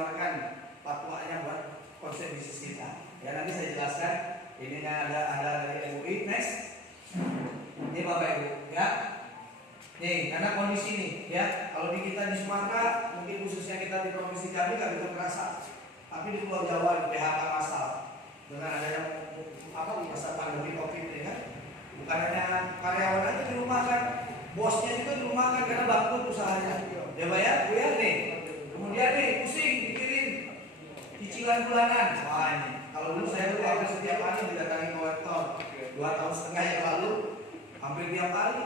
mengeluarkan fatwanya buat konsep bisnis kita. Ya nanti saya jelaskan. Ini ada dari MUI. Next. Ini Bapak Ibu, ya. Nih, karena kondisi nih, ya. Kalau di kita di Sumatera, mungkin khususnya kita di provinsi Jambi nggak begitu terasa. Tapi di Pulau Jawa di PHK massal dengan adanya masa pandemi COVID ini kan, bukan hanya karyawan aja di rumah kan, bosnya juga di rumah kan karena bangkrut usahanya. Ya Pak ya, Bu ya nih. Kemudian nih pusing mikirin cicilan bulanan. Wah ini, kalau dulu saya tuh hampir setiap hari didatangi kolektor. 2,5 tahun yang lalu, hampir tiap hari.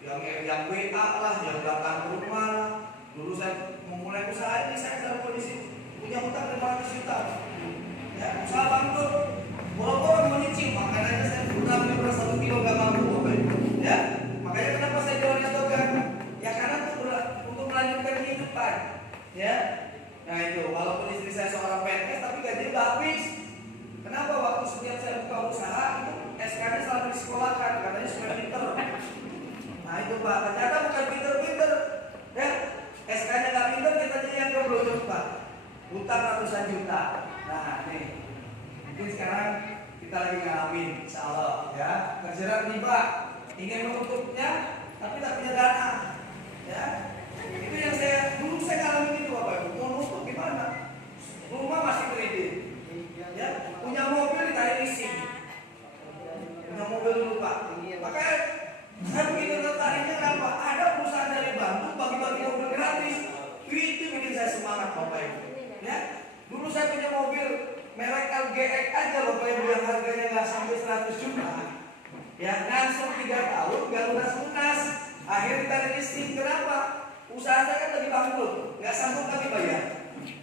Yang WA lah, yang datang ke rumah lah. Dulu saya memulai usaha ini, saya dalam kondisi punya hutang 500 juta. Ya, usaha bangkrut. Boro-boro mau nyicil, makanya saya pulang beras 1 kilo gak mampu. Ya, makanya kenapa saya jualnya toga? Ya karena untuk melanjutkan kehidupan. Ya, nah itu. Walaupun istri saya seorang PNS, tapi gajinya udah habis. Kenapa waktu setiap saya buka usaha itu SK-nya selalu disekolahkan, katanya supaya pinter. Nah itu Pak, ternyata bukan pinter-pinter. Ya, SK-nya nggak pinter, kita jadi yang goblok Pak. Hutang ratusan juta. Nah nih, mungkin sekarang kita lagi ngalamin, insya Allah ya. Terjerat riba, ingin menutupnya, tapi tak punya dana. Ya, itu yang dulu saya ngalamin itu Bapak Ibu. Mau nutup gimana? Rumah masih kredit. Ya, punya mobil ditarik leasing. Punya mobil dulu Pak. Makanya saya begitu tertariknya kenapa? Ada perusahaan dari Bandung bagi-bagi mobil gratis. Itu bikin saya semangat Bapak Ibu. Ya, dulu saya punya mobil merek LGX aja Bapak Ibu yang harganya nggak sampai 100 juta. Ya, langsung 3 tahun nggak lunas-lunas. Akhirnya ditarik leasing. Kenapa? Usaha saya kan lagi bangkrut, nggak sanggup lagi bayar.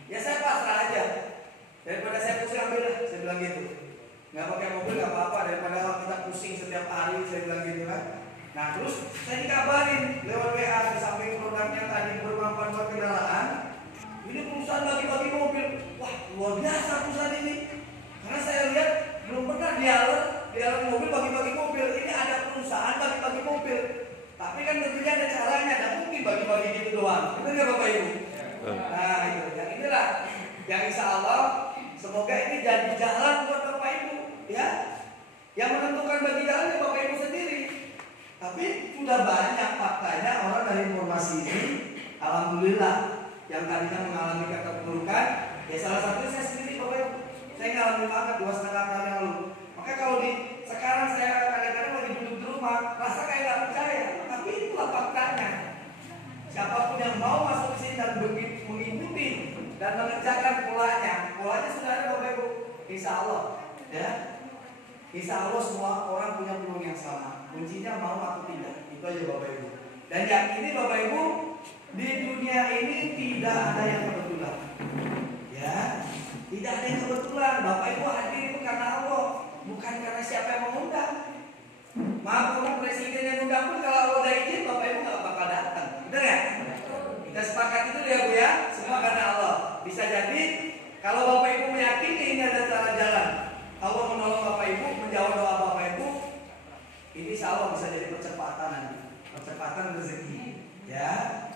Ya saya pasrah aja. Daripada saya pusing ambil lah, saya bilang gitu. Nggak pakai mobil nggak apa-apa daripada kita pusing setiap hari, saya bilang gitu kan. Nah terus saya dikabarin lewat WA di samping produknya tadi bermanfaat buat kendaraan. Ini perusahaan bagi-bagi mobil. Wah luar biasa perusahaan ini. Karena saya lihat belum pernah dialog mobil bagi-bagi mobil. Ini ada perusahaan bagi-bagi mobil. Tapi kan tentunya ada caranya. Tidak mungkin bagi-bagi gitu doang. Benar nggak Bapak Ibu? Nah itu, yang inilah yang insya Allah semoga ini jadi jalan buat Bapak Ibu. Ya, yang menentukan bagi jalannya Bapak Ibu sendiri. Tapi sudah banyak faktanya orang dari informasi ini, alhamdulillah, yang tadinya mengalami keterpurukan, ya salah satunya saya sendiri Bapak Ibu. Saya ngalamin banget 2,5 tahun yang lalu. Maka kalau sekarang saya kadang-kadang lagi duduk di rumah, rasa kayak nggak percaya. Tapi itulah faktanya. Siapapun yang mau masuk ke sini dan mengikuti dan mengerjakan polanya sudah ada Bapak Ibu. Insya Allah, ya. Insya Allah semua orang punya peluang yang sama. Kuncinya mau atau tidak. Itu aja Bapak Ibu. Dan yang ini Bapak Ibu, di dunia ini tidak ada yang kebetulan. Ya, tidak ada yang kebetulan. Bapak Ibu hadir itu karena Allah, bukan karena siapa yang mengundang. Maaf kalau presiden yang undang pun kalau Allah udah izin Bapak Ibu nggak bakal datang. Benar ya? Kita sepakat itu ya Bu ya. Semua karena Allah. Bisa jadi kalau Bapak Ibu meyakini ini ada cara jalan, Allah menolong Bapak Ibu, menjawab doa Bapak Ibu, ini insya Allah bisa jadi percepatan nanti, percepatan rezeki, ya.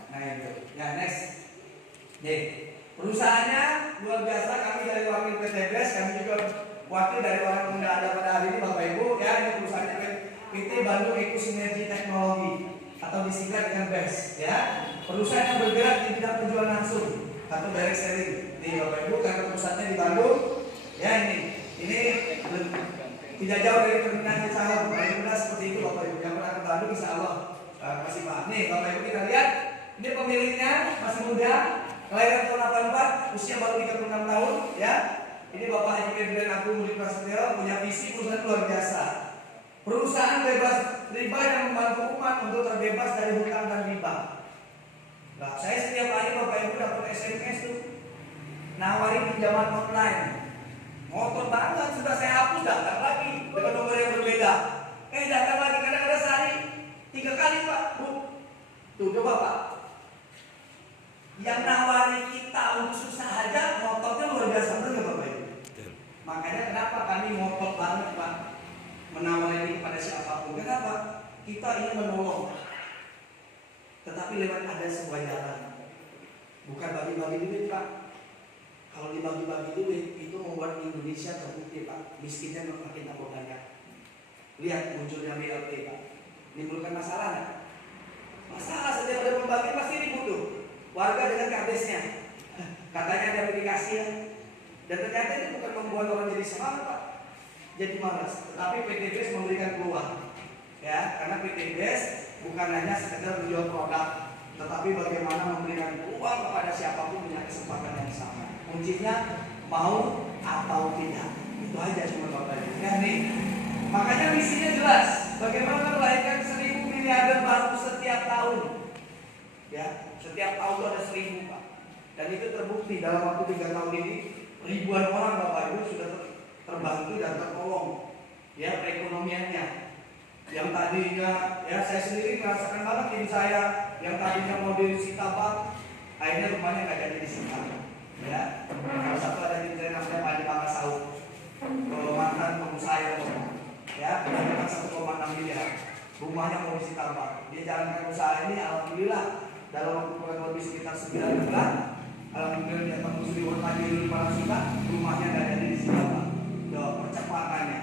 Nah itu, ya next. Nih, perusahaannya luar biasa. Kami dari wakil PT BES, kami juga wakil dari orang muda ada pada hari ini Bapak Ibu. Ya, ini perusahaannya PT Bandung Eco Sinergi Teknologi atau disingkat dengan BES. Ya, perusahaan yang bergerak di bidang penjualan langsung atau direct selling. Nih Bapak Ibu, karena perusahaannya di Bandung, ya ini tidak jauh dari terminal Cahaya. Paling mudah seperti itu Bapak Ibu. Yang pernah ke Bandung insya Allah masih paham. Nih Bapak Ibu kita lihat, ini pemiliknya masih muda, kelahiran tahun 84, usia baru 36 tahun. Ya, ini Bapak Haji Febrian Agung Budi Prasetyo punya visi perusahaan luar biasa. Perusahaan bebas riba yang membantu umat untuk terbebas dari hutang dan riba. Nah, saya setiap hari Bapak Ibu dapat SMS tuh nawarin pinjaman online. Motor banget, sudah saya hapus, datang lagi dengan nomor yang berbeda. Datang lagi, kadang-kadang sehari 3 kali Pak, Bu. Tuh coba Pak. Yang nawari kita untuk susah aja, motornya luar biasa, benar nggak Bapak Ibu? Makanya kenapa kami ngotot banget Pak menawari ini kepada siapapun. Kenapa? Kita ingin menolong, tetapi lewat ada sebuah jalan. Bukan bagi-bagi duit Pak. Kalau dibagi-bagi duit itu membuat Indonesia terbukti Pak, miskinnya makin tambah banyak. Lihat munculnya BLT Pak, menimbulkan masalah nggak? Masalah, setiap ada pembagi pasti ribut tuh. Warga dengan kardesnya, katanya ada aplikasi ya. Dan ternyata itu bukan membuat orang jadi semangat Pak, jadi malas. Tetapi PT BES memberikan peluang, ya, karena PT BES bukan hanya sekedar menjual produk, tetapi bagaimana memberikan peluang kepada siapapun punya kesempatan yang sama. Kuncinya mau atau tidak, itu aja cuma Bapak Ibu. Ya nih, makanya misinya jelas. Bagaimana melahirkan 1.000 miliarder baru setiap tahun. Ya, setiap tahun itu ada 1.000 Pak. Dan itu terbukti dalam waktu 3 tahun ini ribuan orang Bapak Ibu sudah terbantu dan tertolong. Ya, perekonomiannya. Yang tadinya, ya saya sendiri merasakan banget tim saya yang tadinya mau disita Pak, akhirnya rumahnya nggak jadi disita. Ya, salah satu ada tim saya namanya Pak Adi Makasau, mantan pengusaha yang ya, dengan 1,6 miliar. Rumahnya mau disita Pak. Dia jalankan usaha ini, alhamdulillah dalam waktu kurang lebih sekitar 9 bulan, alhamdulillah dia tembus reward lagi 500 juta, rumahnya nggak jadi disita Pak. Percepatannya.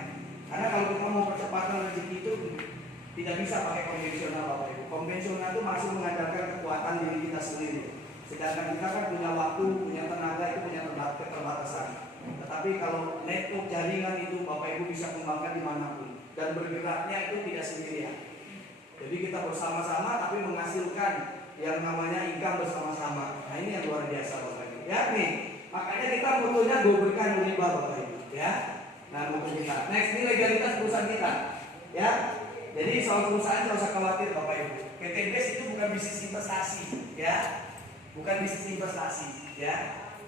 Karena kalau kita mau percepatan rezeki itu tidak bisa pakai konvensional Bapak Ibu. Konvensional itu masih mengandalkan kekuatan diri kita sendiri. Sedangkan kita kan punya waktu, punya tenaga, itu punya keterbatasan. Tetapi kalau network jaringan itu Bapak Ibu bisa kembangkan dimanapun. Dan bergeraknya itu tidak sendirian. Jadi kita bersama-sama tapi menghasilkan yang namanya income bersama-sama. Nah ini yang luar biasa Bapak Ibu. Ya nih, makanya kita butuhnya goberkan riba Bapak Ibu. Ya, nah butuh kita. Next ini legalitas perusahaan kita. Ya, jadi soal perusahaan tidak usah khawatir Bapak Ibu. PT BES itu bukan bisnis investasi. Ya, bukan bisnis investasi. Ya.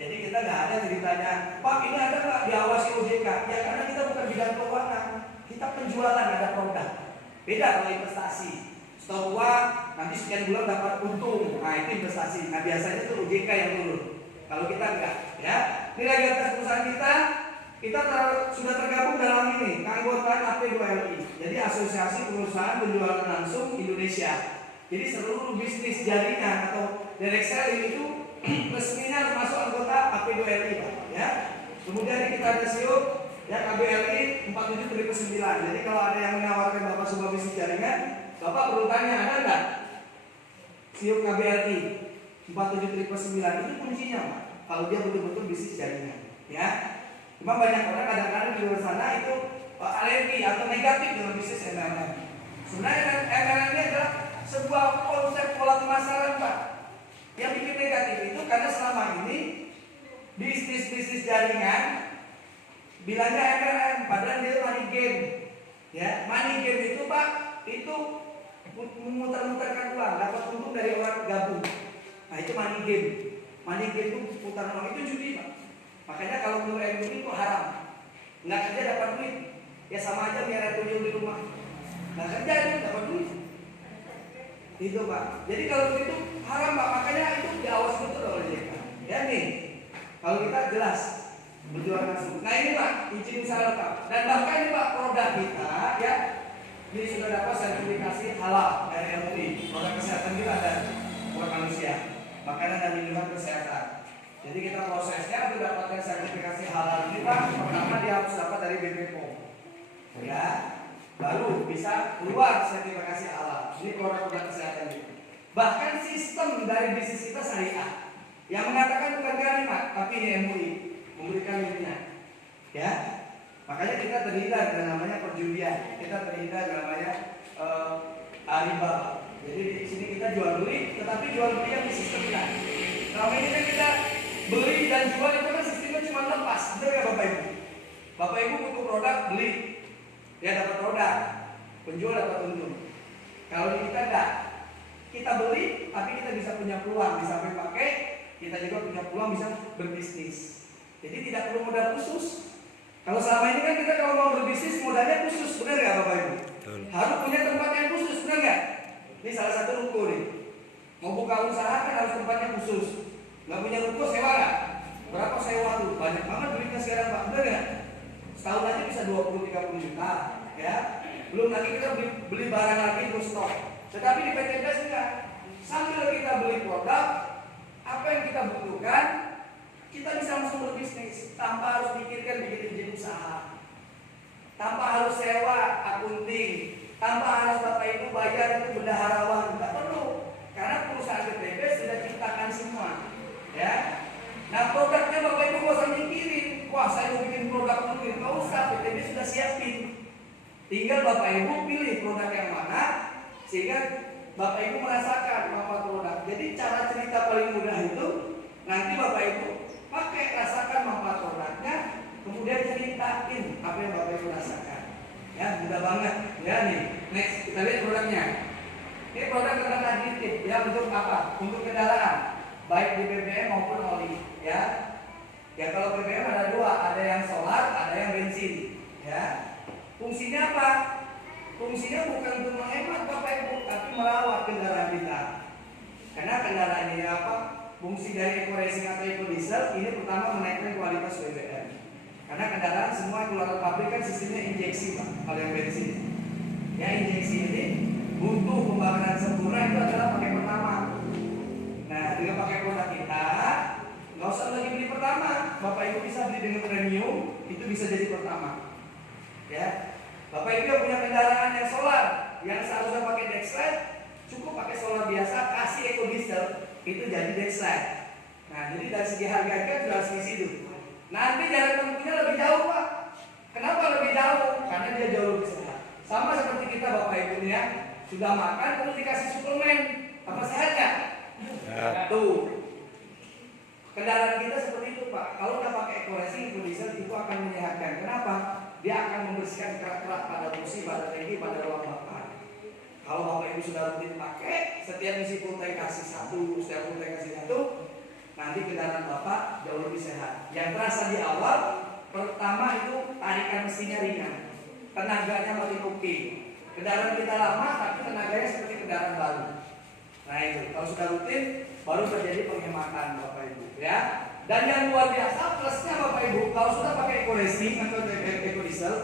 Jadi kita nggak ada ceritanya, Pak ini ada nggak diawasi OJK? Ya karena kita bukan bidang keuangan, kita penjualan ada produk. Beda kalau investasi. Stok uang, nanti sekian bulan dapat untung. Nah itu investasi. Nah biasanya itu OJK yang turun. Kalau kita enggak, ya. Nilai atas perusahaan kita sudah tergabung dalam ini, keanggotaan AP2LI. Jadi Asosiasi Perusahaan Penjualan Langsung Indonesia. Jadi seluruh bisnis jaringan atau direct selling itu resminya masuk anggota AP2LI Pak, ya. Kemudian kita ada siup ya KBLI 47/9. Jadi kalau ada yang menawarkan Bapak sebuah bisnis jaringan, Bapak perlu tanya ada enggak siup KBLI 47/9 itu kuncinya Pak. Kalau dia betul-betul bisnis jaringan, ya. Cuma banyak orang kadang-kadang di luar sana itu alergi atau negatif dengan bisnis MLM. Sebenarnya MLM ini adalah sebuah konsep pola pemasaran Pak. Yang bikin negatif itu karena selama ini bisnis jaringan bilangnya MLM, padahal dia money game. Ya, money game itu Pak, itu memutar-mutarkan uang, dapat untung dari orang gabung. Nah itu money game. Money game itu putar uang, itu judi Pak. Makanya kalau menurut MUI itu haram. Nggak kerja dapat duit, ya sama aja biar tuyul di rumah. Nggak kerja itu dapat duit. Itu Pak. Jadi kalau begitu haram Pak, makanya itu diawas betul oleh JK. Ya nih, kalau kita jelas berjualan langsung. Nah ini Pak, izin usaha lengkap. Dan bahkan ini Pak produk kita ya, ini sudah dapat sertifikasi halal dari MUI. Produk kesehatan kita ada buat manusia, makanan dan minuman kesehatan. Jadi kita prosesnya untuk dapatkan sertifikasi halal ini Pak, pertama dia harus dapat dari BPOM. Ya. Baru bisa keluar sertifikasi halal. Ini produk-produk kesehatan itu. Bahkan sistem dari bisnis kita syariah yang mengatakan bukan kalimat, tapi ini MUI memberikan linknya. Ya, makanya kita terhindar dengan namanya perjudian, kita terhindar dengan namanya riba. Jadi di sini kita jual beli, tetapi jual beli yang di sistem kita. Selama ini kan kita beli dan jual itu kan sistemnya cuma lepas, benar nggak Bapak Ibu? Bapak Ibu butuh produk beli. Dia dapat produk, penjual dapat untung. Kalau di kita enggak, kita beli, tapi kita bisa punya peluang, bisa pakai, kita juga punya peluang bisa berbisnis. Jadi tidak perlu modal khusus. Kalau selama ini kan kita kalau mau berbisnis modalnya khusus, benar nggak Bapak Ibu? Harus punya tempat yang khusus, benar nggak? Ini salah satu ruko nih. Mau buka usaha kan harus tempatnya khusus. Nggak punya ruko sewa nggak? Berapa sewa tuh? Banyak banget duitnya sekarang Pak, benar nggak? Setahun aja bisa 20-30 juta, ya. Belum lagi kita beli barang lagi terus stok. Tetapi di PT BES enggak. Sambil kita beli produk, apa yang kita butuhkan, Kita bisa langsung berbisnis tanpa harus pikirkan bikin izin usaha, tanpa harus sewa akunting, tanpa harus Bapak Ibu bayar itu bendaharawan, nggak perlu, karena perusahaan PTB sudah ciptakan semua, ya. Nah produknya Bapak Ibu nggak usah mikirin, wah saya mau bikin produk dulu, nggak usah, PTB sudah siapin. Tinggal Bapak Ibu pilih produk yang mana, sehingga Bapak Ibu merasakan manfaat produk. Jadi cara cerita paling mudah itu nanti Bapak Ibu pakai, rasakan manfaat produknya, kemudian ceritain apa yang Bapak Ibu rasakan. Ya mudah banget. Ya nih, next kita lihat produknya. Ini produk kendaraan additif, ya untuk apa? Untuk kendaraan, baik di BBM maupun oli. Ya, ya kalau BBM ada dua, ada yang solar, ada yang bensin. Ya, fungsinya apa? Fungsinya bukan untuk menghemat Bapak Ibu, tapi merawat kendaraan kita. Karena kendaraan ini apa? Fungsi dari eco racing atau eco diesel ini pertama menaikkan kualitas BBM. Karena kendaraan semua keluar pabrik kan sistemnya injeksi Pak, kalau yang bensin. Ya injeksi ini butuh pembakaran sempurna itu adalah pakai pertama. Nah dengan pakai produk kita, nggak usah lagi beli pertama. Bapak Ibu bisa beli dengan premium, itu bisa jadi pertama. Ya, Bapak Ibu yang punya kendaraan yang solar, yang seharusnya pakai Dexlite, cukup pakai solar biasa, kasih eco diesel, itu jadi Dexlite. Nah, jadi dari segi harga jelas di situ. Nanti jarak tempuhnya lebih jauh Pak. Kenapa lebih jauh? Karena dia jauh lebih sehat. Sama seperti kita Bapak Ibu ya, sudah makan terus dikasih suplemen, apa sehatnya? Ya. Tuh. Kendaraan kita seperti itu Pak. Kalau udah pakai eco racing, eco diesel itu akan menyehatkan. Kenapa? Dia akan membersihkan kerak-kerak pada busi, pada tangki, pada ruang bakar. Kalau Bapak Ibu sudah rutin pakai, setiap isi full tank kasih satu, setiap full tank kasih satu, nanti kendaraan Bapak jauh lebih sehat. Yang terasa di awal, pertama itu tarikan mesinnya ringan, tenaganya makin oke. Kendaraan kita lama, tapi tenaganya seperti kendaraan baru. Nah itu, kalau sudah rutin, baru terjadi penghematan Bapak Ibu, ya. Dan yang luar biasa plusnya Bapak Ibu, kalau sudah pakai eco racing atau eco diesel,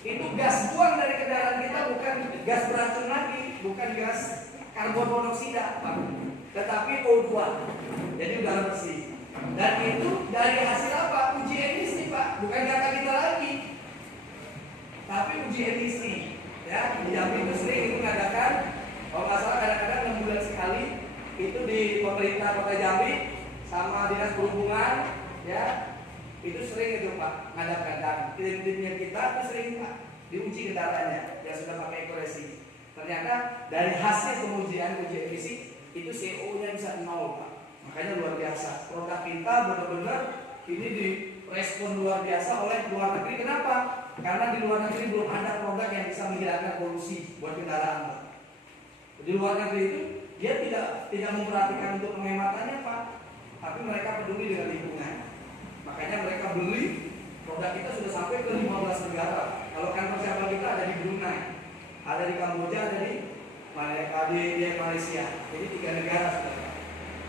itu gas buang dari kendaraan kita bukan gas beracun lagi, bukan gas karbon monoksida, Pak, tetapi O2, jadi udara bersih. Dan itu dari hasil apa? Uji emisi Pak, bukan data kita lagi, tapi uji emisi. Ya, di Jambi itu sering itu mengadakan, kalau nggak salah kadang-kadang 6 bulan sekali, itu di pemerintah Kota Jambi sama dinas perhubungan, ya itu sering itu Pak ngadakan, dan tim-timnya kita itu sering Pak diuji kendaraannya yang sudah pakai eco racing. Ternyata dari hasil pengujian uji emisi itu CO-nya bisa 0 Pak. Makanya luar biasa. Produk kita benar-benar ini direspon luar biasa oleh luar negeri. Kenapa? Karena di luar negeri belum ada produk yang bisa menghilangkan polusi buat kendaraan Pak. Di luar negeri itu dia tidak memperhatikan untuk penghematannya Pak, tapi mereka peduli dengan lingkungan. Makanya mereka beli produk kita sudah sampai ke 15 negara. Kalau kantor cabang kita ada di Brunei, ada di Kamboja, ada di Malaysia. Jadi 3 negara sudah.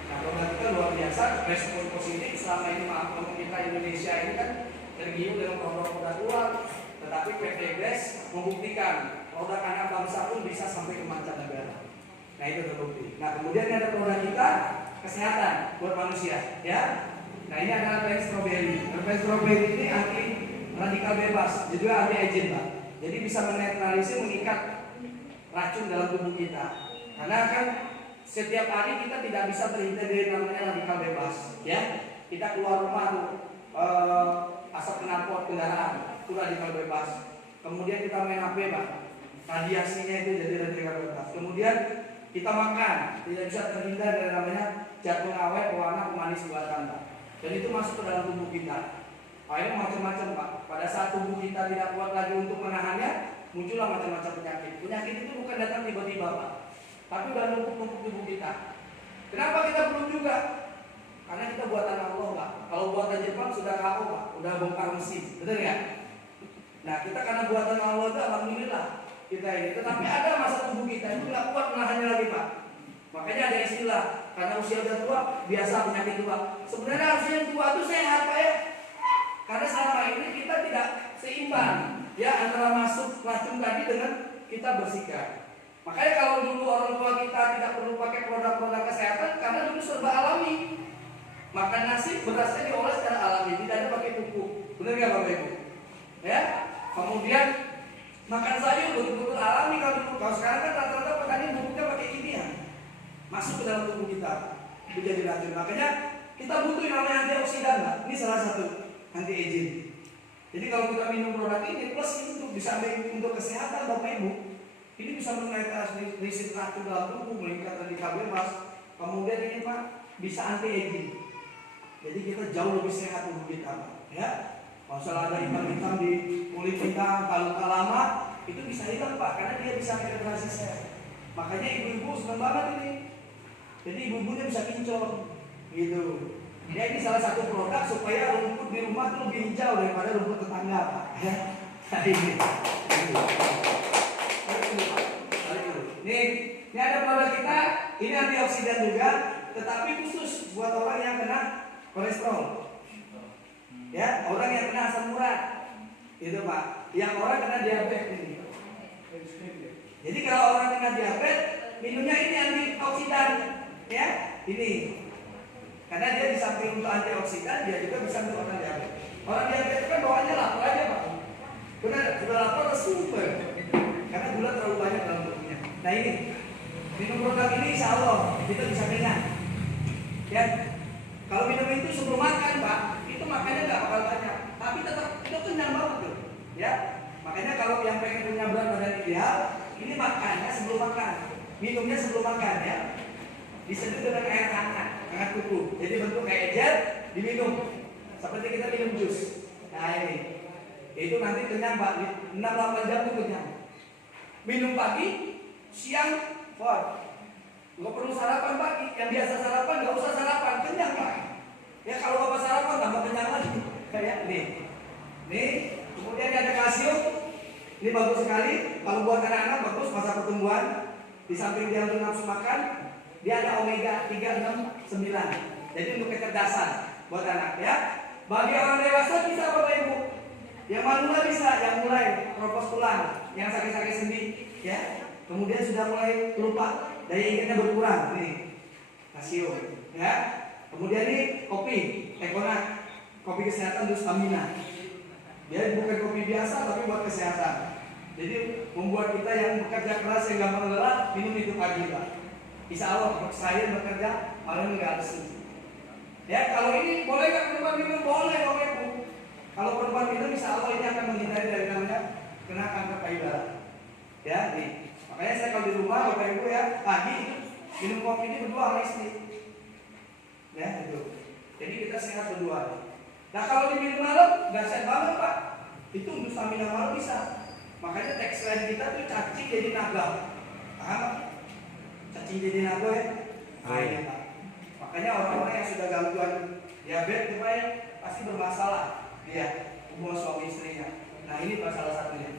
Nah produk kita luar biasa, respon positif. Selama ini maaf kita Indonesia ini kan tergiur dengan produk-produk luar, tetapi PT GAS membuktikan produk anak bangsa pun bisa sampai ke mancanegara. Nah itu terbukti. Nah kemudian ada produk kita kesehatan buat manusia, ya. Nah ini adalah pen strawberry. Pen strawberry ini anti radikal bebas, juga anti agent Pak. Jadi bisa menetralisir, mengikat racun dalam tubuh kita. Karena kan setiap hari kita tidak bisa terhindar dari namanya radikal bebas, ya. Kita keluar rumah tuh asap knalpot kendaraan, itu radikal bebas. Kemudian kita main HP Pak, radiasinya itu jadi radikal bebas. Kemudian kita makan, tidak bisa terhindar dari namanya zat pengawet, pewarna, pemanis buatan Pak. Dan itu masuk ke dalam tubuh kita. Akhirnya macam-macam Pak. Pada saat tubuh kita tidak kuat lagi untuk menahannya, muncullah macam-macam penyakit. Penyakit itu bukan datang tiba-tiba Pak, tapi udah numpuk-numpuk tubuh kita. Kenapa kita belum juga? Karena kita buatan Allah Pak. Kalau buatan Jepang sudah KO Pak, udah bongkar mesin, betul ya? Nah kita karena buatan Allah itu alhamdulillah kita ini. Tetapi ada masa tubuh kita itu nggak kuat menahannya lagi Pak. Makanya ada istilah, karena usia udah tua, biasa penyakit tua. Sebenarnya usia yang tua itu sehat Pak ya. Karena selama ini kita tidak seimbang, ya antara masuk racun tadi dengan kita bersihkan. Makanya kalau dulu orang tua kita tidak perlu pakai produk-produk kesehatan, karena dulu serba alami. Makan nasi berasnya diolah secara alami, tidak ada pakai pupuk. Benar nggak Bapak Ibu? Ya. Kemudian makan sayur betul-betul alami. Kalau sekarang kan rata-rata petani pupuknya pakai kimia, masuk ke dalam tubuh kita, itu jadi racun. Makanya kita butuh yang namanya antioksidan, Pak. Ini salah satu anti aging. Jadi kalau kita minum produk ini plus itu bisa untuk kesehatan Bapak Ibu, ini bisa menaikkan risiko racun dalam tubuh, meningkatkan radikal bebas. Kemudian ini Pak bisa anti aging. Jadi kita jauh lebih sehat tubuh kita, Pak. Ya, kalau ada hitam-hitam di kulit kita, kalau luka lama itu bisa hilang Pak, karena dia bisa regenerasi sel. Makanya ibu-ibu senang banget ini. Jadi ibu-ibunya bisa kinclong, gitu. Ya ini salah satu produk supaya rumput di rumah itu lebih hijau daripada rumput tetangga, Pak. Ya, nah ini. Ini ada produk kita, ini antioksidan juga, tetapi khusus buat orang yang kena kolesterol, ya, orang yang kena asam urat, itu Pak, yang orang kena diabetes ini. Jadi kalau orang kena diabetes, minumnya ini antioksidan, ya, ini, karena dia di samping untuk antioksidan, dia juga bisa untuk orang diabetes. Orang diabetes kan bawaannya lapar aja Pak, benar, sudah lapar harus super, karena gula terlalu banyak dalam tubuhnya. Nah ini, minum produk ini insya Allah kita bisa kenyang, ya. Kalau minum itu sebelum makan, Pak, itu makannya nggak bakal banyak, tapi tetap itu kenyang banget tuh, ya. Makanya kalau yang pengen punya berat badan ideal, ini makannya sebelum makan, minumnya sebelum makan, ya. Diseduh dengan air hangat kuku, jadi bentuk kayak gel, diminum, seperti kita minum jus. Nah ini, itu nanti kenyang Pak, 6-8 jam itu kenyang. Minum pagi, siang, wah. Nggak perlu sarapan Pak, yang biasa sarapan nggak usah sarapan, kenyang Pak. Ya kalau Bapak sarapan tambah kenyang lagi. Kayak nih, kemudian ada kalsium, ini bagus sekali. Kalau buat anak-anak bagus masa pertumbuhan. Di samping dia untuk nafsu makan, dia ada omega 3, 6, 9. Jadi untuk kecerdasan buat anak, ya. Bagi orang dewasa bisa Bapak Ibu. Yang manula bisa, yang mulai keropos tulang, yang sakit-sakit sendi, ya. Kemudian sudah mulai lupa, daya ingatnya berkurang, nih kalsium, ya. Kemudian ini kopi, Ekona, kopi kesehatan untuk stamina. Dia bukan kopi biasa, tapi buat kesehatan. Jadi membuat kita yang bekerja keras yang gampang lelah minum itu pagi Pak. Insya Allah saya bekerja malam nggak lesu. Ya kalau ini boleh nggak perempuan minum? Boleh Bapak Ibu. Kalau perempuan minum Insya Allah ini akan menghindari dari namanya kena kanker payudara. Ya, nih. Makanya saya kalau di rumah Bapak Ibu ya pagi itu minum kopi ini berdua sama istri. Ya itu. Jadi kita sehat berdua. Nah kalau diminum malam nggak sehat banget Pak. Itu untuk stamina malam bisa. Makanya tagline kita tuh cacing jadi naga. Paham? Cacing jadi naga ya. Nah ini Pak. Makanya orang-orang yang sudah gangguan diabetes Pak ya pasti bermasalah dia hubungan suami istrinya. Nah ini salah satunya.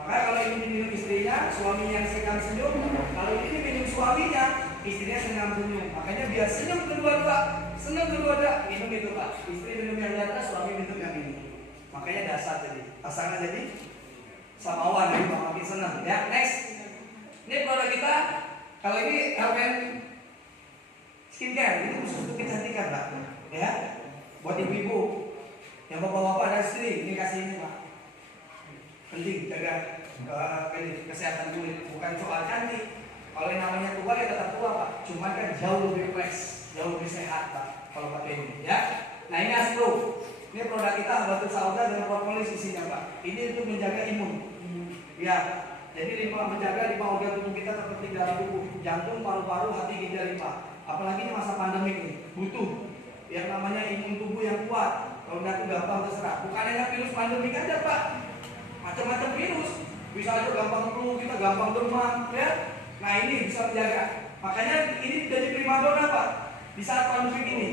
Makanya kalau ini minum istrinya, suaminya yang senyum. Kalau ini minum suaminya, istrinya senyum. Makanya biar senyum kedua-dua, minum itu Pak. Istri minum yang di atas, suami minum yang ini. Makanya dasar jadi pasangan jadi samawan, jadi makin senang. Ya, next. Ini produk kita. Kalau ini Elven Skincare, ini khusus untuk kecantikan Pak. Ya, buat ibu-ibu yang bapak-bapak ada istri, ini kasih ini Pak. Penting jaga kesehatan kulit, bukan soal cantik. Kalau yang namanya tua ya tetap tua Pak, cuman kan jauh lebih fresh, jauh lebih sehat Pak kalau pakai ini, ya. Nah ini Aspro, ini produk kita batu sauda dan propolis isinya Pak. Ini untuk menjaga imun, ya. Jadi menjaga 5 organ tubuh kita terpenting dalam tubuh, jantung, paru-paru, hati, ginjal, limpa. Apalagi ini masa pandemi ini, butuh yang namanya imun tubuh yang kuat. Kalau nggak itu gampang terserah. Bukan hanya virus pandemi aja Pak, macam-macam virus. Bisa aja gampang flu, kita gampang demam, ya. Nah ini bisa menjaga. Makanya ini jadi primadona Pak di saat pandemi ini.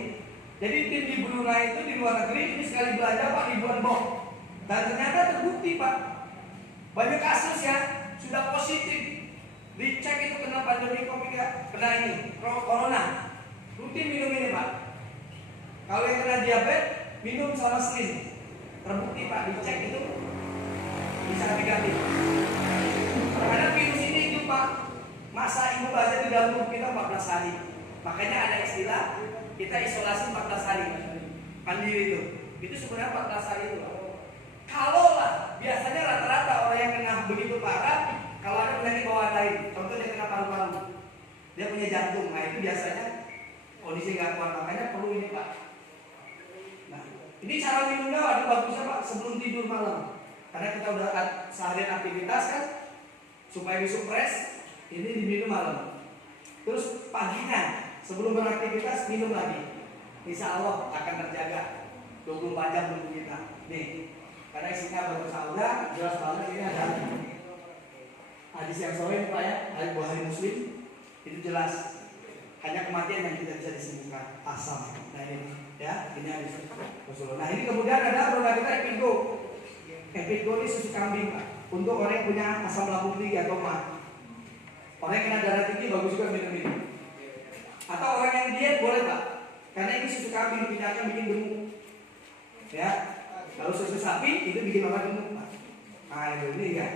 Jadi tim di Brunei itu di luar negeri ini sekali belanja Pak ribuan box. Dan ternyata terbukti Pak, banyak kasus ya sudah positif. Dicek itu kena pandemi COVID, kena ini corona. Rutin minum ini Pak. Kalau yang kena diabetes minum sama slim. Terbukti Pak, dicek itu bisa negatif. Karena virus ini itu Pak, masa inkubasi di dalam tubuh kita 14 hari. Makanya ada istilah kita isolasi 14 hari. Mandiri itu sebenarnya 14 hari itu. Kalau lah biasanya rata-rata orang yang kena begitu parah, kalau ada penyakit bawaan lain, contohnya kena paru-paru, dia punya jantung, nah itu biasanya kondisi nggak kuat, makanya perlu ini Pak. Nah, ini cara minumnya ada bagusnya Pak sebelum tidur malam, karena kita udah seharian aktivitas kan, supaya besok fresh, ini diminum malam. Terus paginya sebelum beraktivitas minum lagi, insya Allah akan terjaga 24 jam tubuh kita. Nih, karena isinya bagus sauda, jelas banget ini ada hadis yang sahih Pak ya, hadis Bukhari Muslim, itu jelas hanya kematian yang tidak bisa disembuhkan, asam. Nah ini ya, ini hadis Rasulullah. Nah ini kemudian ada produk kita Epigo. Epigo ini susu kambing Pak, untuk orang yang punya asam lambung tinggi atau mah. Orang yang kena darah tinggi bagus juga minum ini. Atau orang yang diet boleh Pak, karena ini susu kambing tidak akan bikin gemuk. Ya, kalau susu sapi itu bikin orang gemuk Pak. Nah ini kan,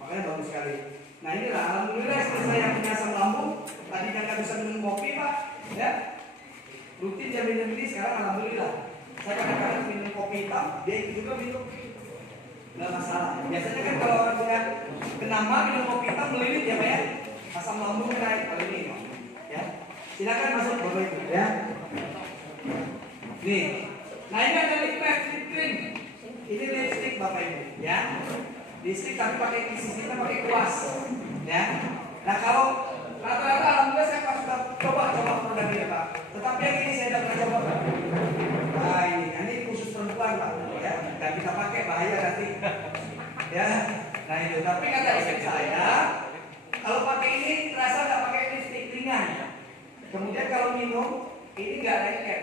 makanya bagus sekali. Nah inilah alhamdulillah istri saya yang punya asam lambung, tadinya nggak bisa minum kopi Pak, ya rutin dia minum ini, sekarang alhamdulillah. Saya kadang-kadang minum kopi hitam, dia juga minum, nggak masalah. Biasanya kan kalau orang punya kenama minum kopi hitam melilit ya Pak ya, asam lambungnya naik kali ini, ya. Silakan masuk Bapak Ibu, ya. Nih, nah ini ada lip cream, ini lipstick Bapak Ibu, ya. Lipstick tapi pakai sisinya pakai kuas, ya. Nah kalau rata-rata alhamdulillah saya sudah coba produk ini Pak. Tetapi yang ini saya tidak pernah coba Pak. Nah ini khusus perempuan Pak, ya. Dan kita pakai bahaya nanti, ya. Nah itu. Tapi kata istri saya, kalau pakai ini terasa nggak pakai lipstick ringan. Kemudian kalau minum ini nggak lengket.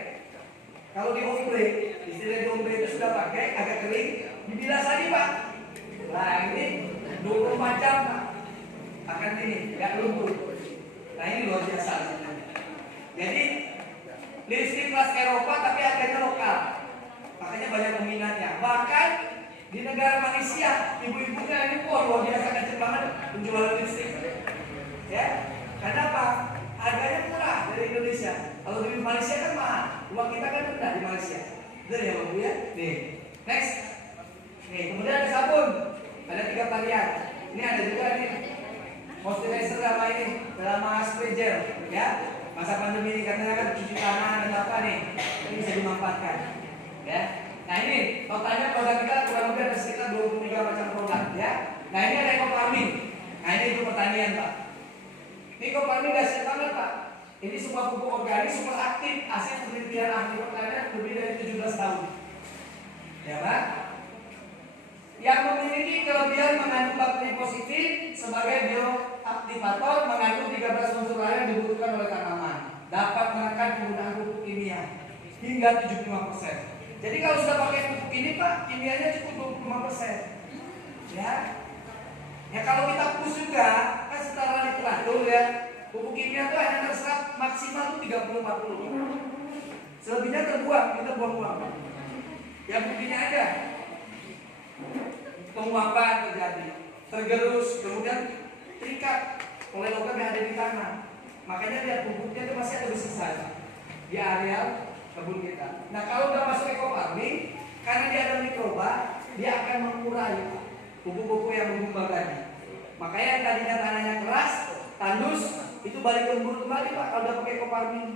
Kalau di ombre, istilah di ombre itu sudah pakai agak kering, dibilas lagi Pak. Nah ini 24 jam Pak, akan ini nggak luntur. Nah ini luar biasa. Jadi lipstick kelas Eropa tapi harganya lokal, makanya banyak peminatnya. Bahkan di negara Malaysia ibu-ibunya ini luar biasa kecil banget penjualan lipstick. Ya, karena apa? Harganya murah dari Indonesia. Kalau di Malaysia kan mahal, uang kita kan rendah di Malaysia. Betul ya Bapak ya? Nih, next. Nih, kemudian ada sabun. Ada 3 varian. Ini ada juga nih moisturizer sama ini, sama spray gel, ya. Masa pandemi ini katanya kan cuci tangan dan apa nih, ini bisa dimanfaatkan, ya. Nah ini totalnya produk kita kurang lebih ada sekitar 23 macam produk, ya. Nah ini ada ekofarming. Nah ini untuk pertanian Pak. Ini ekofarming dahsyat banget Pak. Ini semua pupuk organik super aktif, hasil penelitian ahli pertanian lebih dari 17 tahun, ya Pak. Yang memiliki kelebihan mengandung bakteri positif sebagai bioaktivator, mengandung 13 unsur lain yang dibutuhkan oleh tanaman, dapat menekan penggunaan pupuk kimia hingga 75%. Jadi kalau sudah pakai pupuk ini Pak, kimianya cukup 25%. Ya. Ya kalau kita push juga, kan secara literatur ya, pupuk kimia itu hanya terserap maksimal tuh 30-40. Selebihnya terbuang, kita buang-buang. Yang buktinya ada. Penguapan terjadi, tergerus, kemudian terikat oleh logam yang ada di tanah. Makanya lihat pupuknya itu masih ada bersisa di areal kebun kita. Nah kalau udah masuk ekofarming, karena dia ada mikroba, dia akan mengurai pupuk-pupuk yang menggumpal tadi. Makanya yang tadinya tanahnya keras, tandus, itu balik lembur kembali Pak kalau udah pakai ekofarming.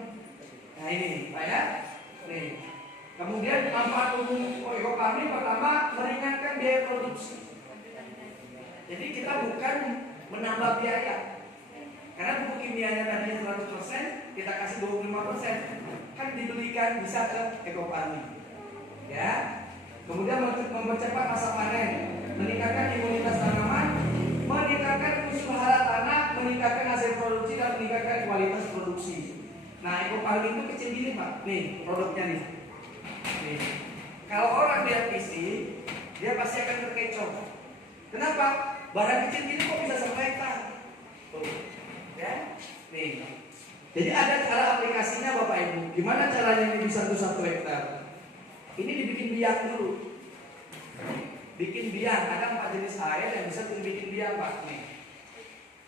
Nah ini Pak ya, nih. Kemudian manfaat pupuk ekofarming pertama meringankan biaya produksi. Jadi kita bukan menambah biaya. Karena pupuk kimianya tadinya 100%, kita kasih 25%. Kan dibelikan bisa ke ekofarming. Ya. Kemudian mempercepat masa panen, meningkatkan imunitas tanaman, meningkatkan unsur hara tanah, meningkatkan hasil produksi dan meningkatkan kualitas produksi. Nah, ekofarming itu kecil gini Pak. Nih produknya nih. Nih. Kalau orang lihat visi, dia pasti akan terkecoh. Kenapa? Barang kecil gini kok bisa sampai hektar? Ya, nih. Jadi ada cara aplikasinya Bapak Ibu. Gimana caranya ini bisa 1 hektar? Ini dibikin biang dulu. Bikin biang. Ada 4 jenis air yang bisa dibikin biang Pak. Nih.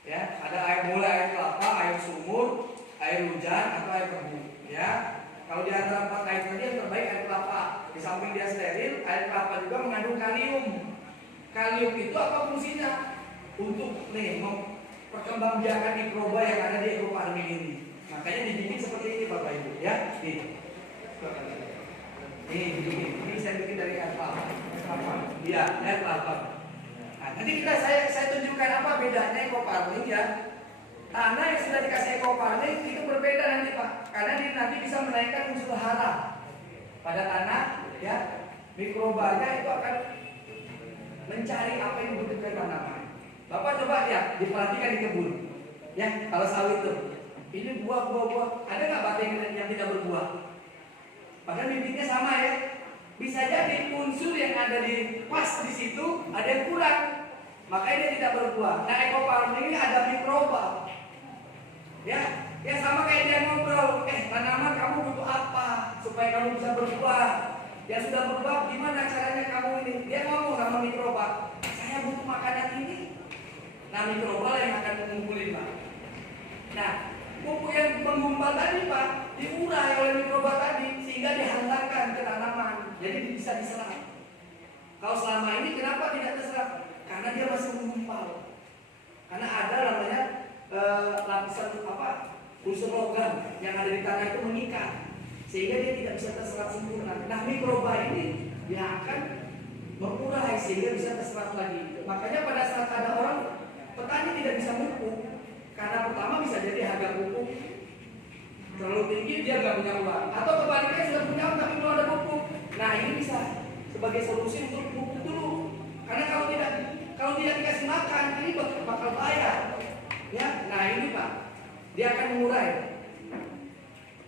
Ya, ada air mulai air kelapa, air sumur, air hujan atau air tebu. Ya. Kalau di antara 4 air tadi yang terbaik air kelapa. Di samping dia steril, air kelapa juga mengandung kalium. Kalium itu apa fungsinya? Untuk perkembangbiakan mikroba yang ada di ekoparmin ini. Makanya dibikin seperti ini Bapak Ibu ya. Ini saya bikin dari air kelapa. Iya, air kelapa. Nah, nanti saya tunjukkan apa bedanya ekoparmin ya. Tanah yang sudah dikasih ekoparmin itu berbeda nanti Pak, karena dia nanti bisa menaikkan unsur hara pada tanah ya. Mikrobanya itu akan mencari apa yang dibutuhkan tanaman. Bapak coba lihat, diperhatikan di kebun ya. Kalau sawit tuh, ini buah, ada nggak batu yang tidak berbuah? Padahal bibitnya sama ya. Bisa jadi unsur yang ada di pas di situ ada yang kurang, makanya dia tidak berbuah. Nah, ekofarming ini ada mikroba. Ya sama kayak dia ngobrol, tanaman kamu butuh apa supaya kamu bisa berbuah? Yang sudah berbuah, gimana caranya kamu ini? Dia ngomong sama mikroba, saya butuh makanan ini. Nah, mikroba yang akan mengumpulin Pak. Nah, pupuk yang menggumpal tadi Pak, diurai oleh mikroba tadi sehingga dihantarkan ke tanaman. Jadi bisa diserap. Kalau selama ini kenapa tidak terserap? Karena dia masih menggumpal. Karena ada namanya lapisan unsur logam yang ada di tanah itu mengikat sehingga dia tidak bisa terserap sempurna. Nah, mikroba ini yang akan mengurai sehingga bisa terserap lagi. Makanya pada saat ada orang petani tidak bisa pupuk, karena pertama bisa jadi harga pupuk terlalu tinggi, dia nggak punya uang, atau kebaliknya sudah punya uang tapi belum ada pupuk. Nah, ini bisa sebagai solusi untuk pupuk dulu, karena kalau tidak dikasih makan ini bakal bahaya. Ya, nah ini Pak, dia akan mengurai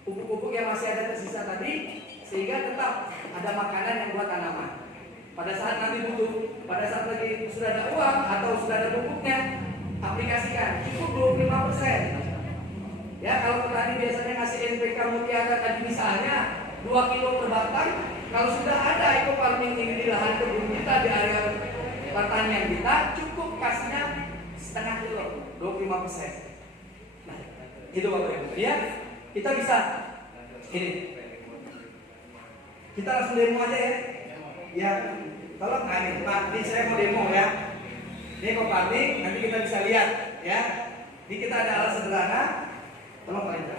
pupuk-pupuk yang masih ada tersisa tadi, sehingga tetap ada makanan yang buat tanaman. Pada saat nanti butuh, pada saat lagi sudah ada uang atau sudah ada pupuknya, aplikasikan cukup 25%. Ya, kalau petani biasanya ngasih NPK Mutiara tadi misalnya 2 kilo per batang, kalau sudah ada ekofarming ini di lahan kebun kita, di area pertanian kita, cukup kasihnya setengah kilo, 25%. Nah, itu Bapak Ibu. Ya, kita bisa ini. Kita langsung demo aja ya. Ya, tolong ini Pak, ini saya mau demo ya. Ini ekofarming, nanti kita bisa lihat ya. Ini kita ada alat sederhana. Tolong Pak Indra.